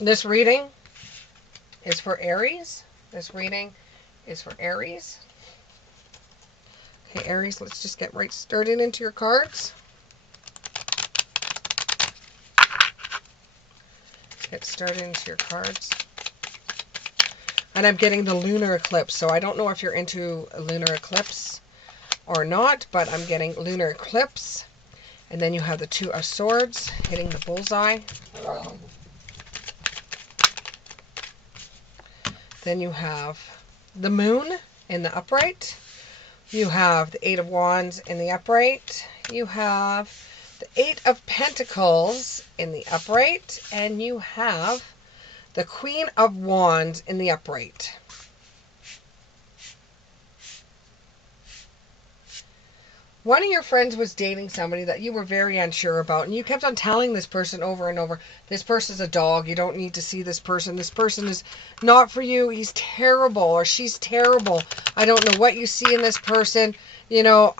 This reading is for Aries. This reading is for Aries. Okay, Aries, let's just get right started into your cards. Get started into your cards. And I'm getting the lunar eclipse, so I don't know if you're into a lunar eclipse or not, but I'm getting lunar eclipse. And then you have the Two of Swords hitting the bullseye. Then you have the Moon in the upright. You have the Eight of Wands in the upright. You have the Eight of Pentacles in the upright. And you have the Queen of Wands in the upright. One of your friends was dating somebody that you were very unsure about, and you kept on telling this person over and over, this person's a dog, you don't need to see this person is not for you, he's terrible, or she's terrible, I don't know what you see in this person, you know,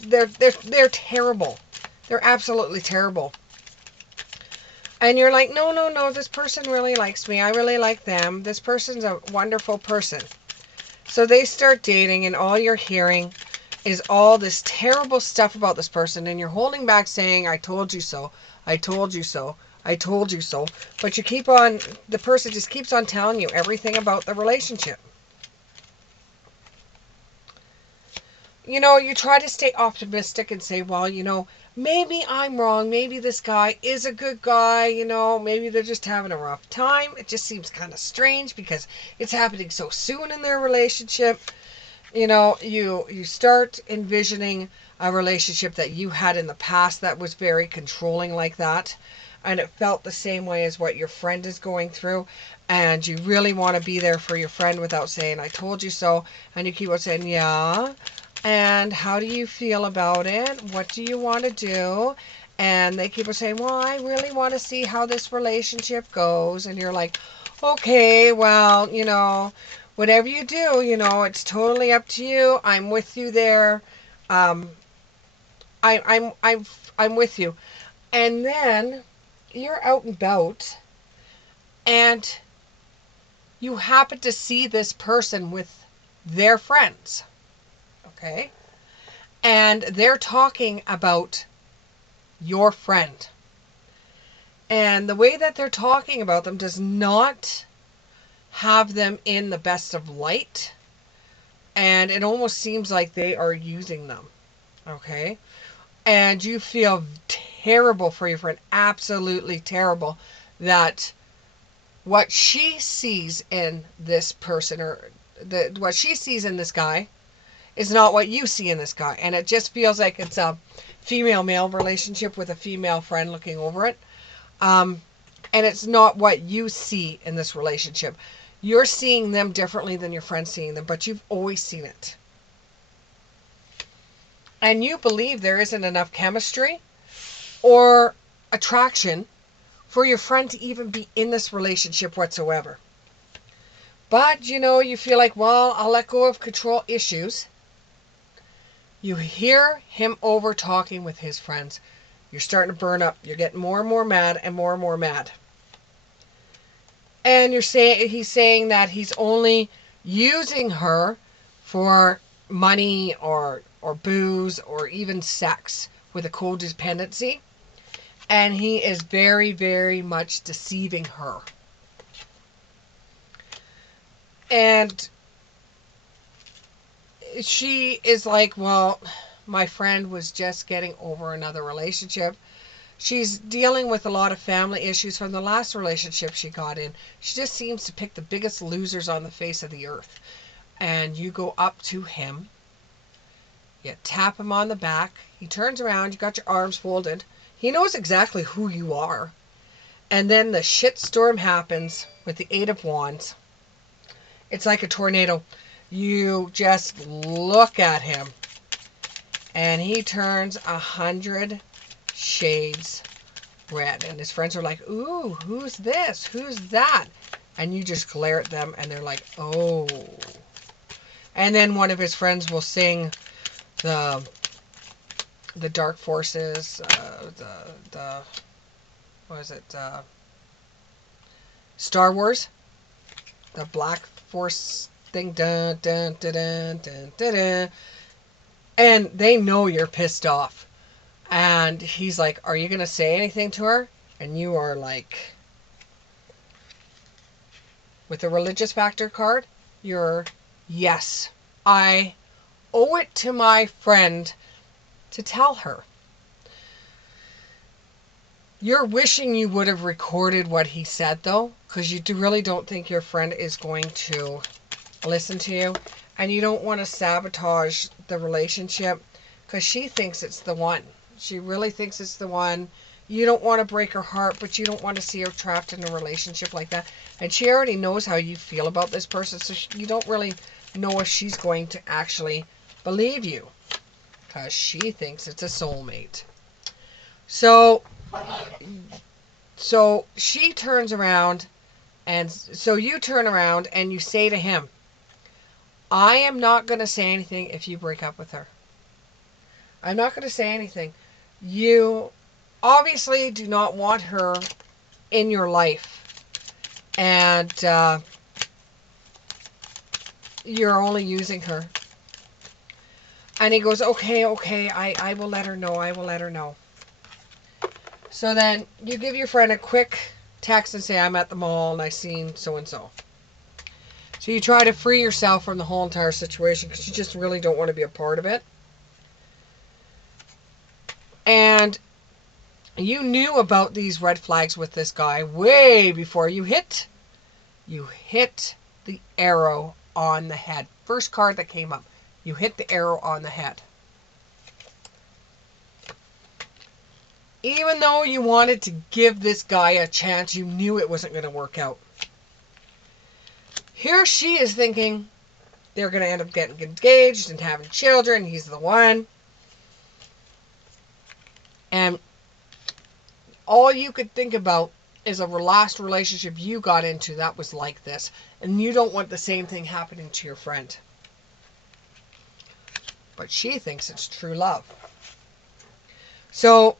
they're terrible, they're absolutely terrible. And you're like, no, no, no, this person really likes me, I really like them, this person's a wonderful person. So they start dating, and all you're hearing is all this terrible stuff about this person, and you're holding back saying, I told you so, I told you so, I told you so. But you keep on, the person just keeps on telling you everything about the relationship. You know, you try to stay optimistic and say, well, you know, maybe I'm wrong. Maybe this guy is a good guy. You know, maybe they're just having a rough time. It just seems kind of strange because it's happening so soon in their relationship. You know, you start envisioning a relationship that you had in the past that was very controlling like that, and it felt the same way as what your friend is going through, and you really want to be there for your friend without saying I told you so, and you keep on saying yeah, and how do you feel about it, what do you want to do, and they keep on saying, well, I really want to see how this relationship goes, and you're like, okay, well, you know, whatever you do, you know, it's totally up to you. I'm with you there. Um, I'm with you. And then you're out and about, and you happen to see this person with their friends, okay? And they're talking about your friend. And the way that they're talking about them does not have them in the best of light. And it almost seems like they are using them. Okay? And you feel terrible for your friend. Absolutely terrible. That what she sees in this person, or what she sees in this guy, is not what you see in this guy. And it just feels like it's a female-male relationship with a female friend looking over it. And it's not what you see in this relationship. You're seeing them differently than your friend's seeing them, but you've always seen it. And you believe there isn't enough chemistry or attraction for your friend to even be in this relationship whatsoever. But, you know, you feel like, well, I'll let go of control issues. You hear him over talking with his friends. You're starting to burn up. You're getting more and more mad and more mad. And he's saying that he's only using her for money or booze or even sex with a codependency. And he is very, very much deceiving her. And she is like, well, my friend was just getting over another relationship. She's dealing with a lot of family issues from the last relationship she got in. She just seems to pick the biggest losers on the face of the earth. And you go up to him, you tap him on the back, he turns around, you got your arms folded. He knows exactly who you are. And then the shitstorm happens with the Eight of Wands. It's like a tornado. You just look at him, and he turns 100 shades red. And his friends are like, ooh, who's this? Who's that? And you just glare at them, and they're like, oh. And then one of his friends will sing the dark forces, what is it? Star Wars, the Black Force thing, dun, dun, dun, dun, dun, dun, dun, and they know you're pissed off. And he's like, are you going to say anything to her? And you are like, with the religious factor card, you're, yes, I owe it to my friend to tell her. You're wishing you would have recorded what he said, though, because you really don't think your friend is going to listen to you. And you don't want to sabotage the relationship because she thinks it's the one. She really thinks it's the one. You don't want to break her heart, but you don't want to see her trapped in a relationship like that. And she already knows how you feel about this person, so you don't really know if she's going to actually believe you because she thinks it's a soulmate. So she turns around, and so you turn around and you say to him, I am not going to say anything if you break up with her. I'm not going to say anything. You obviously do not want her in your life. And you're only using her. And he goes, okay, I will let her know. I will let her know. So then you give your friend a quick text and say, I'm at the mall and I seen so-and-so. So you try to free yourself from the whole entire situation because you just really don't want to be a part of it. And you knew about these red flags with this guy way before you hit the arrow on the head. First card that came up, you hit the arrow on the head. Even though you wanted to give this guy a chance, you knew it wasn't going to work out. Here she is thinking they're going to end up getting engaged and having children. He's the one. And all you could think about is a last relationship you got into that was like this. And you don't want the same thing happening to your friend. But she thinks it's true love. So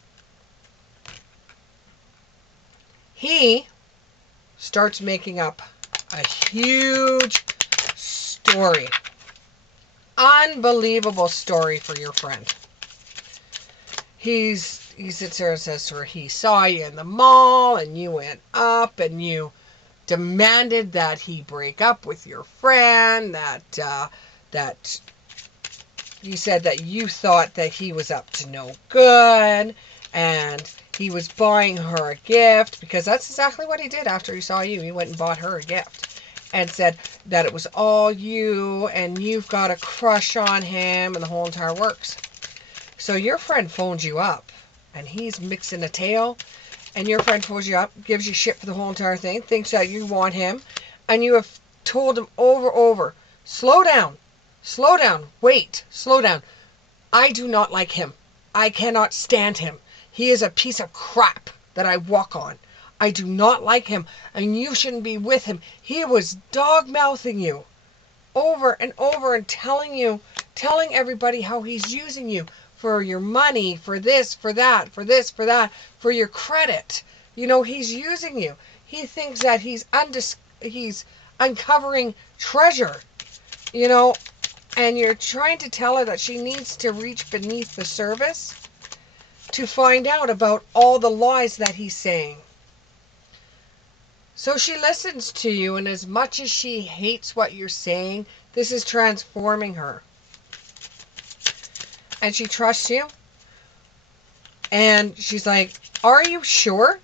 he starts making up a huge story. Unbelievable story for your friend. He sits there and says to her, he saw you in the mall and you went up and you demanded that he break up with your friend, that you said that you thought that he was up to no good and he was buying her a gift, because that's exactly what he did after he saw you. He went and bought her a gift and said that it was all you and you've got a crush on him and the whole entire works. So your friend phones you up and he's mixing a tale, and your friend phones you up, gives you shit for the whole entire thing, thinks that you want him, and you have told him over, slow down, wait, slow down. I do not like him. I cannot stand him. He is a piece of crap that I walk on. I do not like him, and you shouldn't be with him. He was dog-mouthing you over and over and telling everybody how he's using you for your money, for this, for that, for this, for that, for your credit. You know, he's using you. He thinks that he's uncovering treasure, you know, and you're trying to tell her that she needs to reach beneath the surface to find out about all the lies that he's saying. So she listens to you, and as much as she hates what you're saying, this is transforming her. And she trusts you. And she's like, are you sure?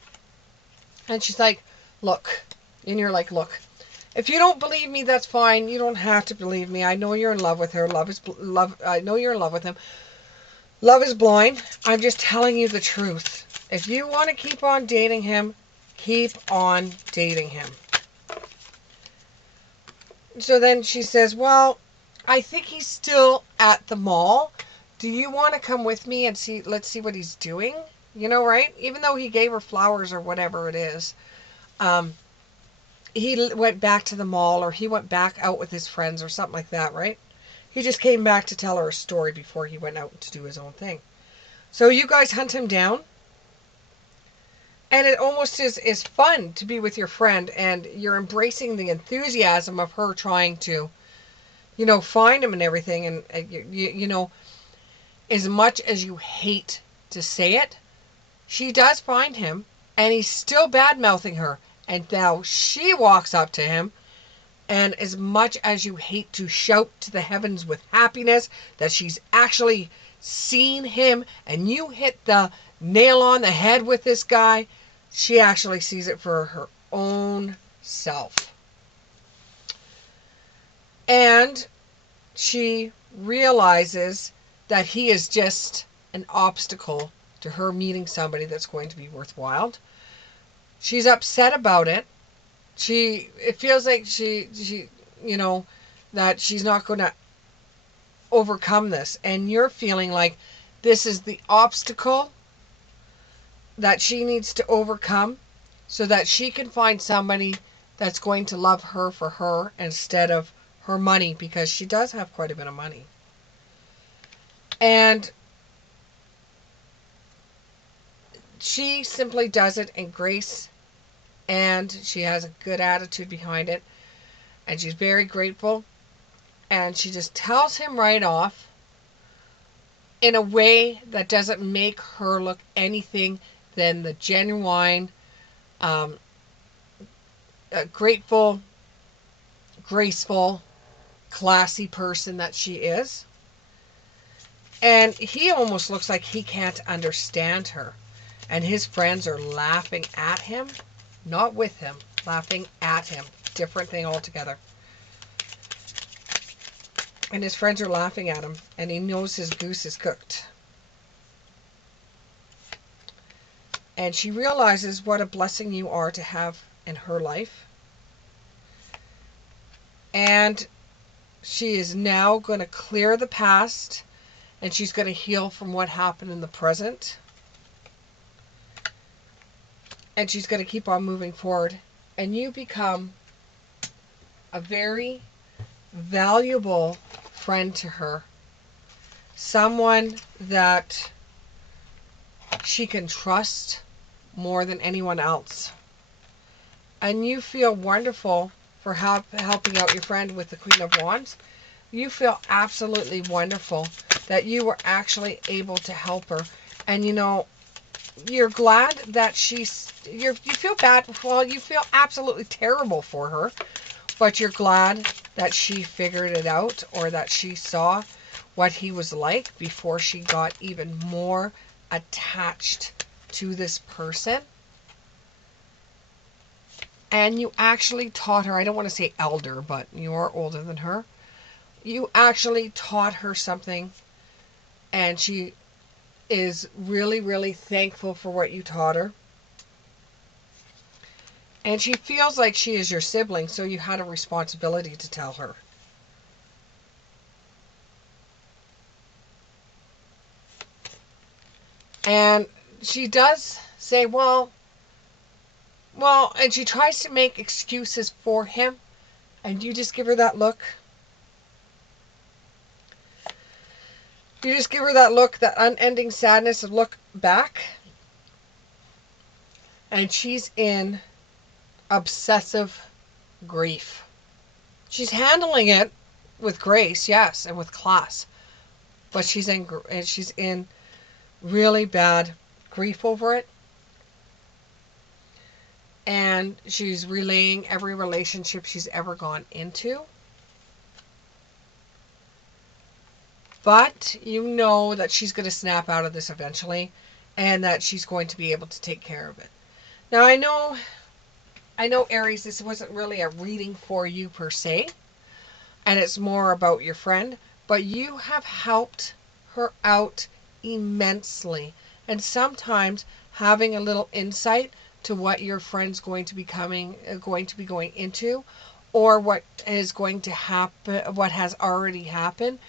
And she's like, look. And you're like, look, if you don't believe me, that's fine. You don't have to believe me. I know you're in love with her. I know you're in love with him. Love is blind. I'm just telling you the truth. If you want to keep on dating him, keep on dating him. So then she says, well, I think he's still at the mall. Do you want to come with me and let's see what he's doing? You know, right? Even though he gave her flowers or whatever it is, he went back to the mall, or he went back out with his friends or something like that, right? He just came back to tell her a story before he went out to do his own thing. So you guys hunt him down. And it almost is fun to be with your friend, and you're embracing the enthusiasm of her trying to, find him and everything. And, as much as you hate to say it, she does find him, and he's still bad mouthing her. And now she walks up to him, and as much as you hate to shout to the heavens with happiness that she's actually seen him and you hit the nail on the head with this guy, she actually sees it for her own self. And she realizes that he is just an obstacle to her meeting somebody that's going to be worthwhile. She's upset about it. It feels like she that she's not going to overcome this, and you're feeling like this is the obstacle that she needs to overcome so that she can find somebody that's going to love her for her instead of her money, because she does have quite a bit of money. And she simply does it in grace, and she has a good attitude behind it, and she's very grateful, and she just tells him right off in a way that doesn't make her look anything than the genuine, grateful, graceful, classy person that she is. And he almost looks like he can't understand her. And his friends are laughing at him, not with him, laughing at him. Different thing altogether. And his friends are laughing at him, and he knows his goose is cooked. And she realizes what a blessing you are to have in her life. And she is now going to clear the past, and she's going to heal from what happened in the present. And she's going to keep on moving forward. And you become a very valuable friend to her. Someone that she can trust more than anyone else. And you feel wonderful for helping out your friend with the Queen of Wands. You feel absolutely wonderful that you were actually able to help her. And you're glad that you feel bad. Well, you feel absolutely terrible for her, but you're glad that she figured it out, or that she saw what he was like before she got even more attached to this person. And you actually taught her, I don't want to say elder, but you are older than her. You actually taught her something, and she is really, really thankful for what you taught her. And she feels like she is your sibling, so you had a responsibility to tell her. And she does say, well, and she tries to make excuses for him, and you just give her that look. You just give her that look, that unending sadness, and look back. And she's in obsessive grief. She's handling it with grace, yes, and with class. But she's in really bad grief over it. And she's relaying every relationship she's ever gone into. But you know that she's going to snap out of this eventually, and that she's going to be able to take care of it. Now, I know, Aries, this wasn't really a reading for you per se, and it's more about your friend, but you have helped her out immensely. And sometimes having a little insight to what your friend's going to be going into, or what is going to happen, what has already happened,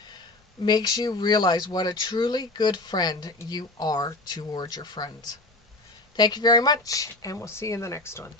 makes you realize what a truly good friend you are towards your friends. Thank you very much, and we'll see you in the next one.